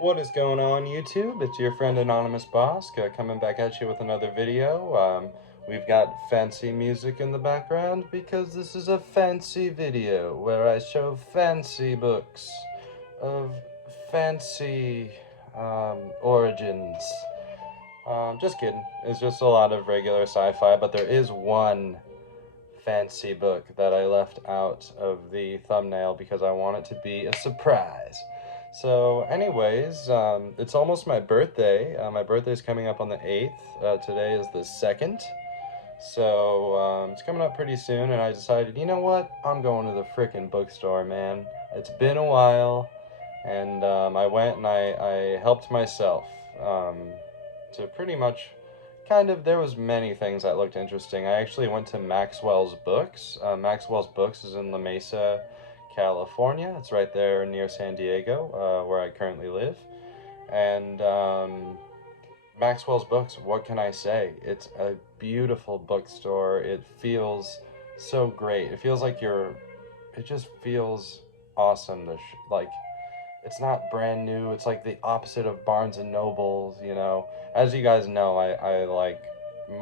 What is going on, YouTube? It's your friend Anonymous Boss coming back at you with another video. We've got fancy music in the background because this is a fancy video where I show fancy books of fancy origins. Just kidding. It's just a lot of regular sci-fi, but there is one fancy book that I left out of the thumbnail because I want it to be a surprise. So anyways, it's almost my birthday. My birthday's coming up on the 8th. Today is the 2nd. So it's coming up pretty soon, and I decided, you know what? I'm going to the frickin' bookstore, man. It's been a while, and I went and I helped myself to pretty much there was many things that looked interesting. I actually went to Maxwell's Books. Maxwell's Books is in La Mesa, California. It's right there near San Diego, where I currently live. And Maxwell's Books, what can I say? It's a beautiful bookstore. It feels so great. It feels like it just feels awesome. Like, it's not brand new. It's like the opposite of Barnes and Nobles, you know. As you guys know, I like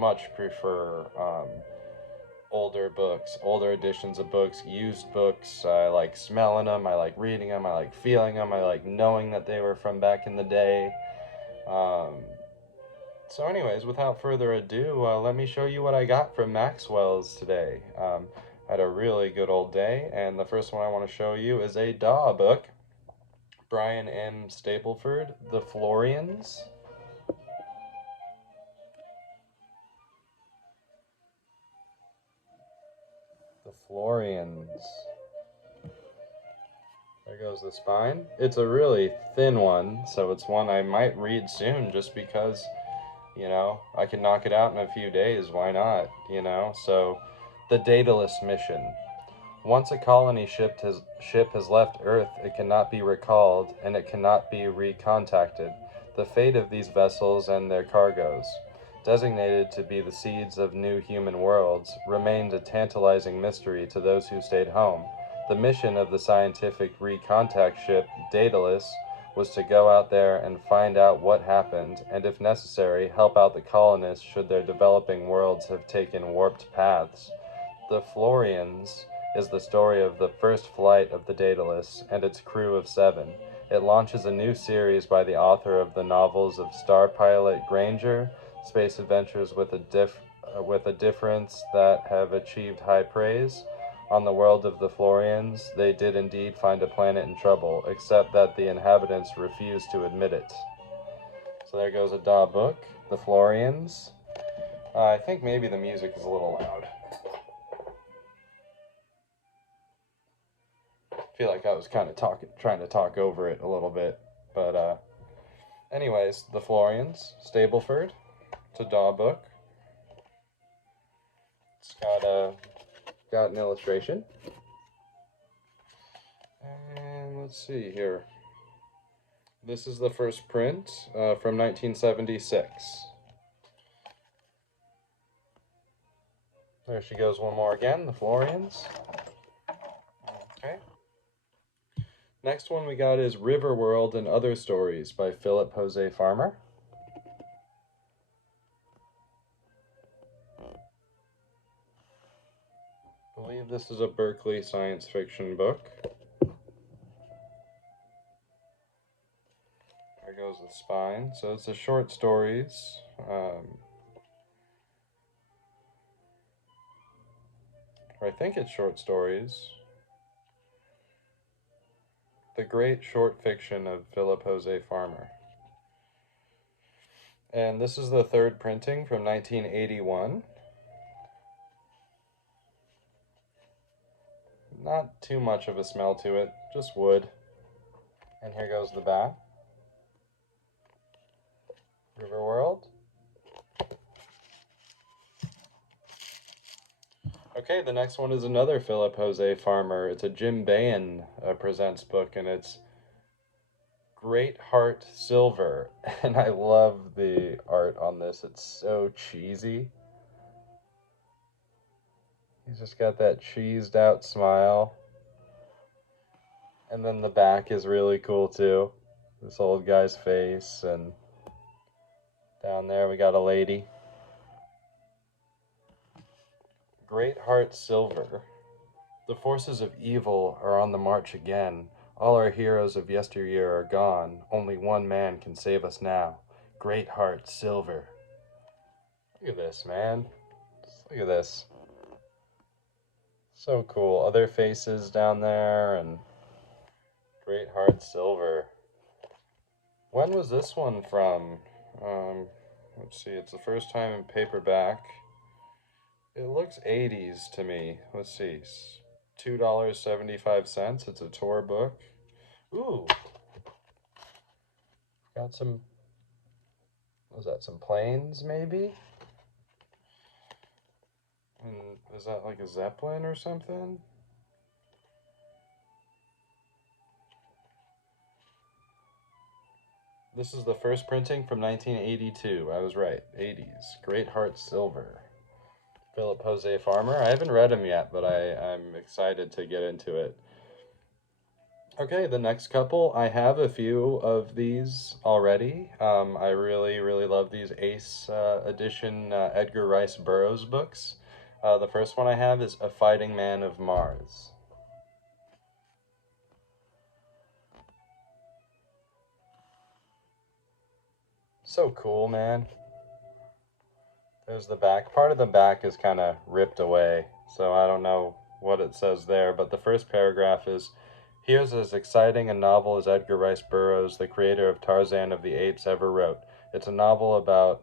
much prefer older books, older editions of books, used books. I like smelling them, I like reading them, I like feeling them, I like knowing that they were from back in the day. So anyways, without further ado, let me show you what I got from Maxwell's today. I had a really good old day, and the first one I want to show you is a DAW book. Brian M. Stapleford, The Florans. The Florans. There goes the spine. It's a really thin one, so it's one I might read soon just because, you know, I can knock it out in a few days. Why not? You know? So, the Daedalus mission. Once a colony ship has left Earth, it cannot be recalled, and it cannot be recontacted. The fate of these vessels and their cargoes, designated to be the seeds of new human worlds, remained a tantalizing mystery to those who stayed home. The mission of the scientific recontact ship, Daedalus, was to go out there and find out what happened, and if necessary, help out the colonists should their developing worlds have taken warped paths. The Florians is the story of the first flight of the Daedalus and its crew of 7. It launches a new series by the author of the novels of Star Pilot Granger, space adventures with a difference that have achieved high praise. On the world of the Florians, they did indeed find a planet in trouble, except that the inhabitants refused to admit it. So there goes a DAW book, The Florians. I think maybe the music is a little loud. Feel like I was kind of trying to talk over it a little bit, but anyways, The Florians, Stapleford. It's a DAW book. It's got an illustration, and let's see here. This is the first print from 1976. There she goes one more again, The Florians. Okay. Next one we got is River World and Other Stories by Philip Jose Farmer. I believe this is a Berkeley science fiction book. There goes the spine. So it's a short stories. I think it's short stories. The Great Short Fiction of Philip Jose Farmer. And this is the third printing from 1981. Not too much of a smell to it, just wood. And here goes the back. River World. Okay, the next one is another Philip Jose Farmer. It's a Jim Baen Presents book, and it's Great Heart Silver. And I love the art on this. It's so cheesy. He's just got that cheesed out smile. And then the back is really cool too. this old guy's face, and down there we got a lady. Great Heart Silver. The forces of evil are on the march again. All our heroes of yesteryear are gone. Only one man can save us now. Great Heart Silver. Look at this, man. Just look at this. So cool. Other faces down there, and Great Heart Silver. When was this one from? Let's see. It's the first time in paperback. It looks 80s to me. Let's see. $2.75. It's a tour book. Ooh. Got some, what was that, some planes maybe? And is that like a Zeppelin or something? This is the first printing from 1982. I was right. 80s. Great Heart Silver. Philip Jose Farmer. I haven't read him yet, but I'm excited to get into it. Okay, the next couple, I have a few of these already. I really, really love these Ace edition Edgar Rice Burrows books. The first one I have is A Fighting Man of Mars. So cool, man. There's the back. Part of the back is kind of ripped away, so I don't know what it says there, but the first paragraph is, "Here's as exciting a novel as Edgar Rice Burroughs, the creator of Tarzan of the Apes, ever wrote. It's a novel about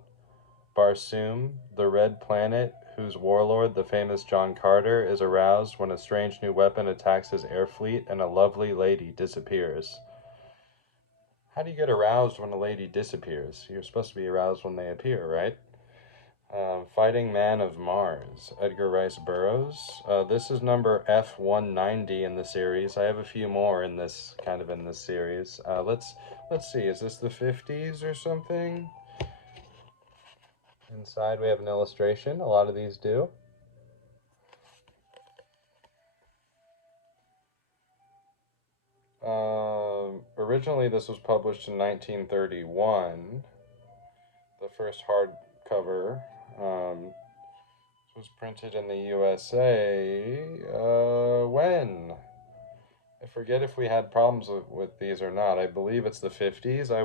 Barsoom, the Red Planet, whose warlord, the famous John Carter, is aroused when a strange new weapon attacks his air fleet and a lovely lady disappears." How do you get aroused when a lady disappears? You're supposed to be aroused when they appear, right? Fighting Man of Mars, Edgar Rice Burroughs. This is number F190 in the series. I have a few more in this series. Let's see. Is this the 50s or something? Inside we have an illustration. A lot of these do. Originally, this was published in 1931. The first hardcover. Was printed in the USA. When? I forget if we had problems with these or not. I believe it's the 50s. I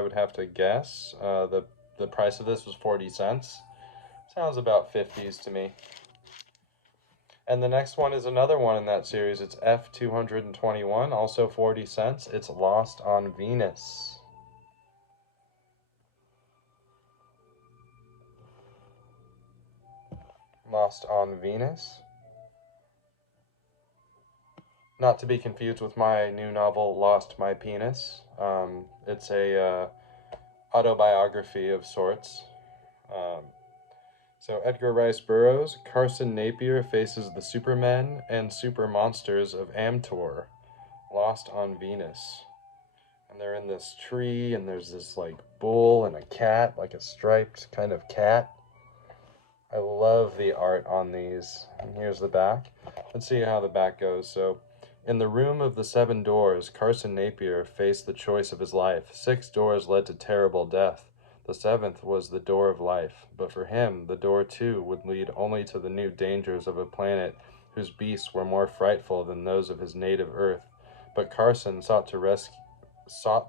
would have to guess. The price of this was 40 cents. Sounds about 50s to me. And the next one is another one in that series. It's F221, also 40 cents. It's Lost on Venus. Lost on Venus. Not to be confused with my new novel, Lost My Penis. It's a autobiography of sorts. So Edgar Rice Burroughs, Carson Napier faces the supermen and super monsters of Amtor, Lost on Venus. And they're in this tree, and there's this like bull and a cat, like a striped kind of cat. I love the art on these. And here's the back. Let's see how the back goes. So, in the room of the 7 doors, Carson Napier faced the choice of his life. 6 doors led to terrible death. The 7th was the door of life. But for him, the door too would lead only to the new dangers of a planet whose beasts were more frightful than those of his native Earth. But Carson sought the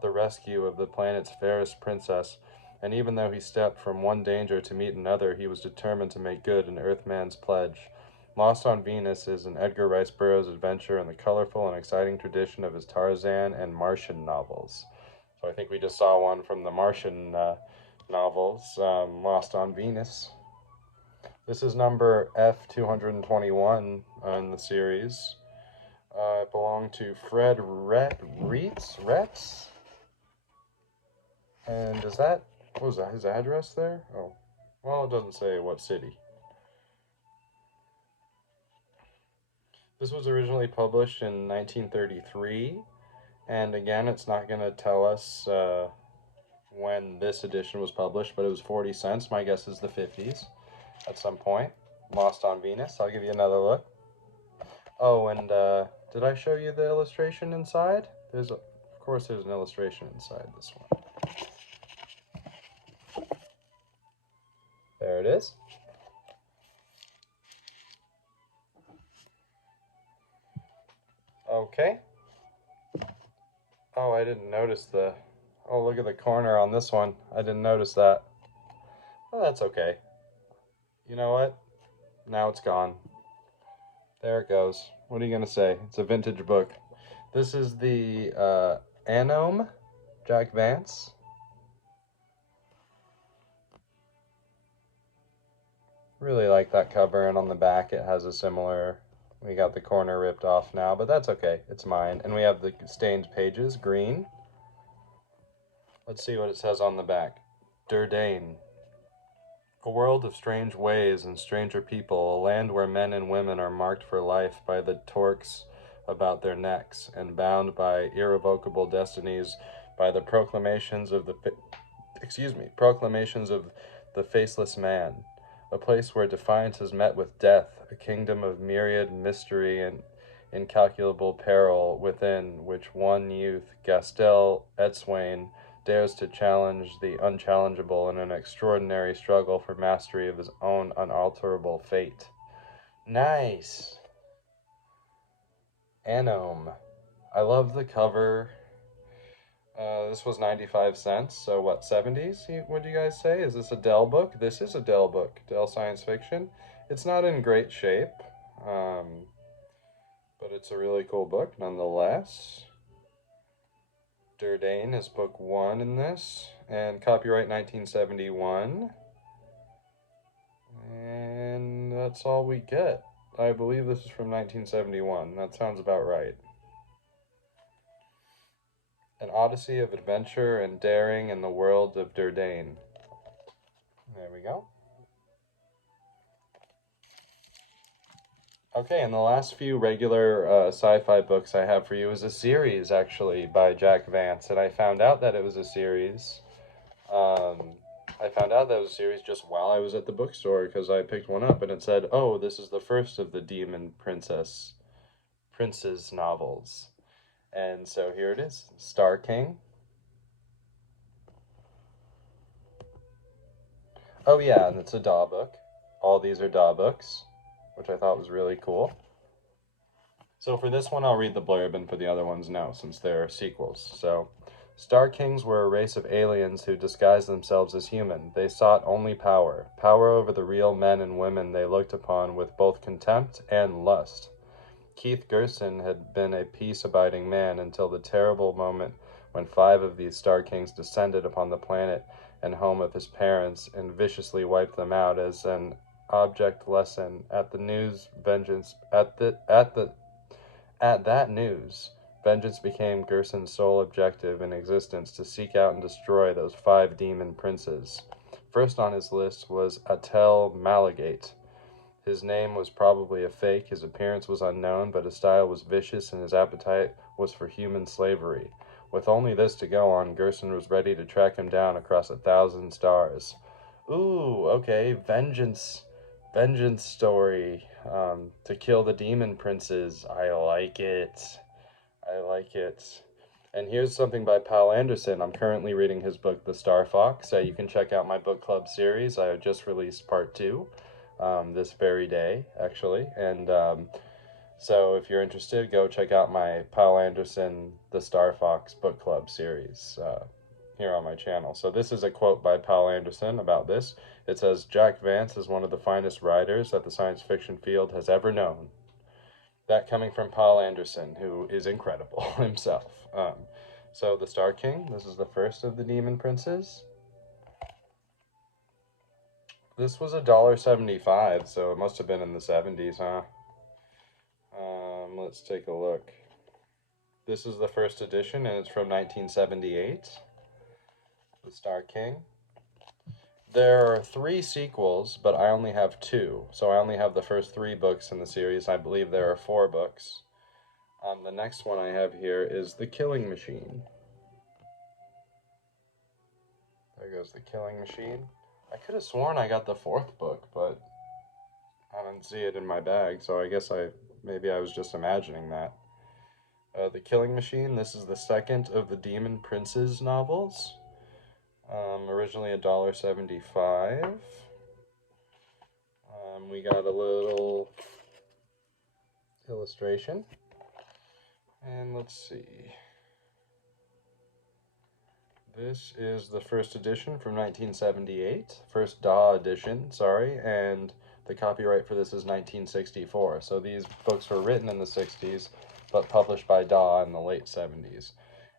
rescue of the planet's fairest princess, and even though he stepped from one danger to meet another, he was determined to make good an Earthman's pledge. Lost on Venus is an Edgar Rice Burroughs adventure in the colorful and exciting tradition of his Tarzan and Martian novels. So I think we just saw one from the Martian novels, Lost on Venus. This is number F221 in the series. It belonged to Fred Retz? And is that, what was that, his address there? Oh, well, it doesn't say what city. This was originally published in 1933, and again, it's not going to tell us when this edition was published, but it was 40 cents. My guess is the 50s at some point. Lost on Venus. I'll give you another look. Oh, and did I show you the illustration inside? There's, of course, there's an illustration inside this one. There it is. Okay. Oh, I didn't notice the... Oh, look at the corner on this one. I didn't notice that. Well, that's okay. You know what? Now it's gone. There it goes. What are you going to say? It's a vintage book. This is the Anome, Jack Vance. Really like that cover, and on the back it has a similar... We got the corner ripped off now, but that's okay. It's mine. And we have the stained pages, green. Let's see what it says on the back. Derdan. A world of strange ways and stranger people, a land where men and women are marked for life by the torques about their necks and bound by irrevocable destinies by the proclamations of the faceless man. A place where defiance is met with death, a kingdom of myriad mystery and incalculable peril, within which one youth, Gastel Edswain, dares to challenge the unchallengeable in an extraordinary struggle for mastery of his own unalterable fate. Nice! Anome. I love the cover. This was 95 cents, so what, 70s, would you guys say? Is this a Dell book? This is a Dell book, Dell Science Fiction. It's not in great shape, but it's a really cool book nonetheless. Derdan is book 1 in this, and copyright 1971. And that's all we get. I believe this is from 1971. That sounds about right. An odyssey of adventure and daring in the world of Derdan. There we go. Okay, and the last few regular sci-fi books I have for you is a series, actually, by Jack Vance. And I found out that it was a series. I found out that it was a series just while I was at the bookstore, because I picked one up and it said, oh, this is the first of the Demon Prince's novels. And so here it is, Star King. Oh yeah, and it's a DAW book. All these are DAW books, which I thought was really cool. So for this one, I'll read the blurb, and for the other ones, no, since they're sequels. So, Star Kings were a race of aliens who disguised themselves as human. They sought only power, power over the real men and women they looked upon with both contempt and lust. Keith Gerson had been a peace-abiding man until the terrible moment when 5 of these Star Kings descended upon the planet and home of his parents and viciously wiped them out as an object lesson. At that news, vengeance became Gerson's sole objective in existence, to seek out and destroy those 5 demon princes. First on his list was Atel Malagate. His name was probably a fake, his appearance was unknown, but his style was vicious and his appetite was for human slavery. With only this to go on, Gerson was ready to track him down across 1,000 stars. Ooh, okay, vengeance story, to kill the demon princes. I like it. And here's something by Paul Anderson. I'm currently reading his book, The Star Fox. You can check out my book club series. I just released part 2 this very day, actually. And so if you're interested, go check out my Paul Anderson, The Star Fox book club series here on my channel. So this is a quote by Paul Anderson about this. It says, Jack Vance is one of the finest writers that the science fiction field has ever known. That coming from Paul Anderson, who is incredible himself. So the Star King, this is the first of the Demon Princes. This was $1.75, so it must have been in the 70s, huh? Let's take a look. This is the first edition, and it's from 1978. The Star King. There are 3 sequels, but I only have 2. So I only have the first 3 books in the series. I believe there are 4 books. The next one I have here is The Killing Machine. There goes The Killing Machine. I could have sworn I got the 4th book, but I didn't see it in my bag, so I guess maybe I was just imagining that. The Killing Machine. This is the second of the Demon Princes novels. Originally $1.75. We got a little illustration. And let's see. This is the first edition from 1978. First DAW edition, sorry. And the copyright for this is 1964. So these books were written in the 60s, but published by DAW in the late 70s.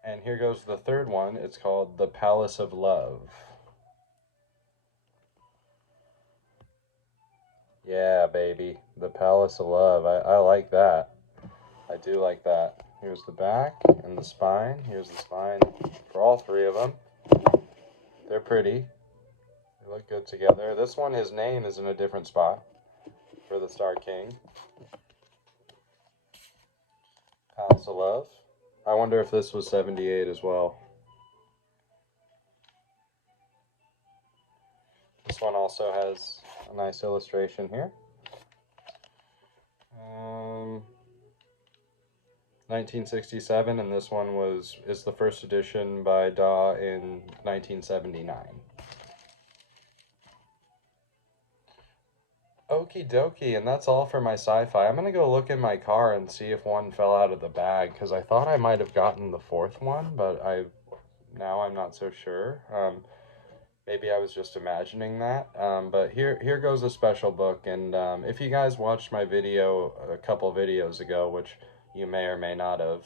And here goes the third one. It's called The Palace of Love. Yeah, baby. The Palace of Love. I like that. I do like that. Here's the back and the spine. Here's the spine for all three of them. They're pretty. They look good together. This one, his name is in a different spot for the Star King. Palace of Love. I wonder if this was 78 as well. This one also has a nice illustration here. 1967, and this one is the first edition by DAW in 1979. Okie dokie, and that's all for my sci-fi. I'm gonna go look in my car and see if one fell out of the bag, because I thought I might have gotten the fourth one, but now I'm not so sure. Maybe I was just imagining that. But here goes a special book, and if you guys watched my video a couple videos ago, which you may or may not have,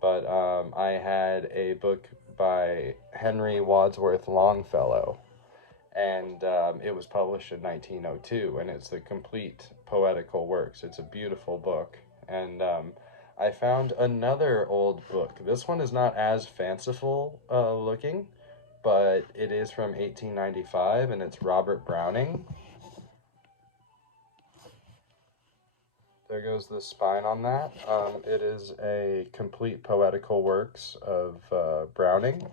but I had a book by Henry Wadsworth Longfellow, and it was published in 1902, and it's the complete poetical works. It's a beautiful book, and I found another old book. This one is not as fanciful looking, but it is from 1895, and it's Robert Browning. There goes the spine on that. It is a complete poetical works of Browning,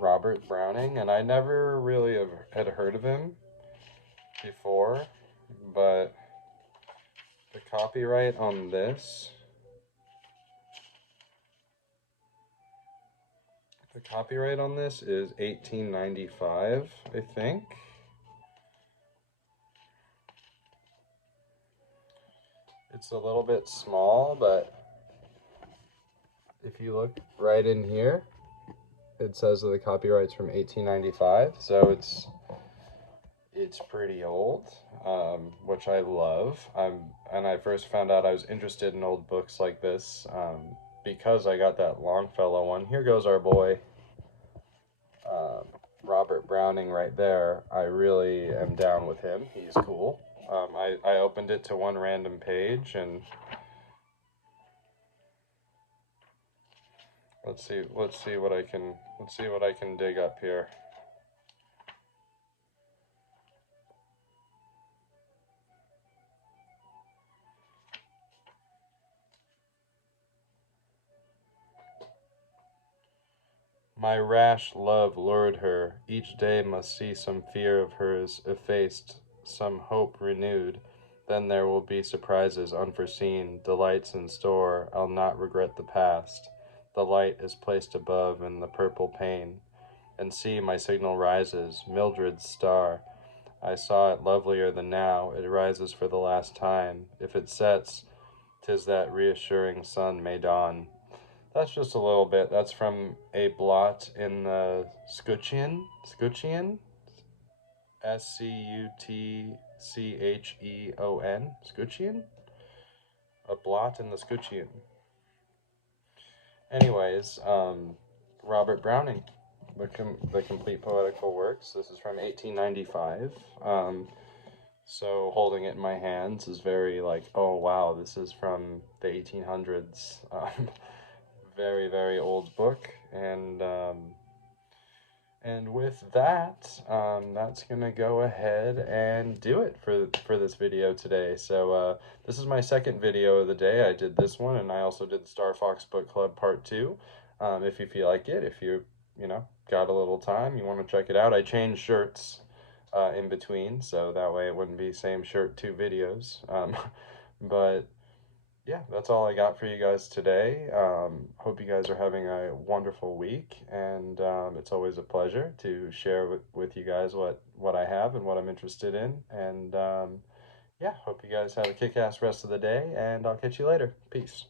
Robert Browning, and I never really had heard of him before, but the copyright on this, is 1895, I think. It's a little bit small, but if you look right in here, it says that the copyright's from 1895, so it's pretty old, which I love. And I first found out I was interested in old books like this because I got that Longfellow one. Here goes our boy, Robert Browning right there. I really am down with him. He's cool. I opened it to one random page, and let's see what I can dig up here. My rash love lured her, each day must see some fear of hers effaced, some hope renewed. Then there will be surprises unforeseen, delights in store, I'll not regret the past. The light is placed above in the purple pane, and see my signal rises, Mildred's star. I saw it lovelier than now, it rises for the last time. If it sets, 'tis that reassuring sun may dawn. That's just a little bit. That's from a blot in the Scuccian, Scutcheon, Scuccian, a blot in the Scuccian. Anyways, Robert Browning, the complete poetical works. This is from 1895. So holding it in my hands is very like, oh wow, this is from the 1800s. Very, very old book, and with that, that's gonna go ahead and do it for this video today. So this is my second video of the day. I did this one, and I also did Star Fox Book Club Part 2. If you feel like it, if you got a little time, you want to check it out. I changed shirts in between, so that way it wouldn't be same shirt, two videos. But yeah, that's all I got for you guys today. Hope you guys are having a wonderful week, and it's always a pleasure to share with you guys what I have and what I'm interested in. And yeah, hope you guys have a kick-ass rest of the day, and I'll catch you later. Peace.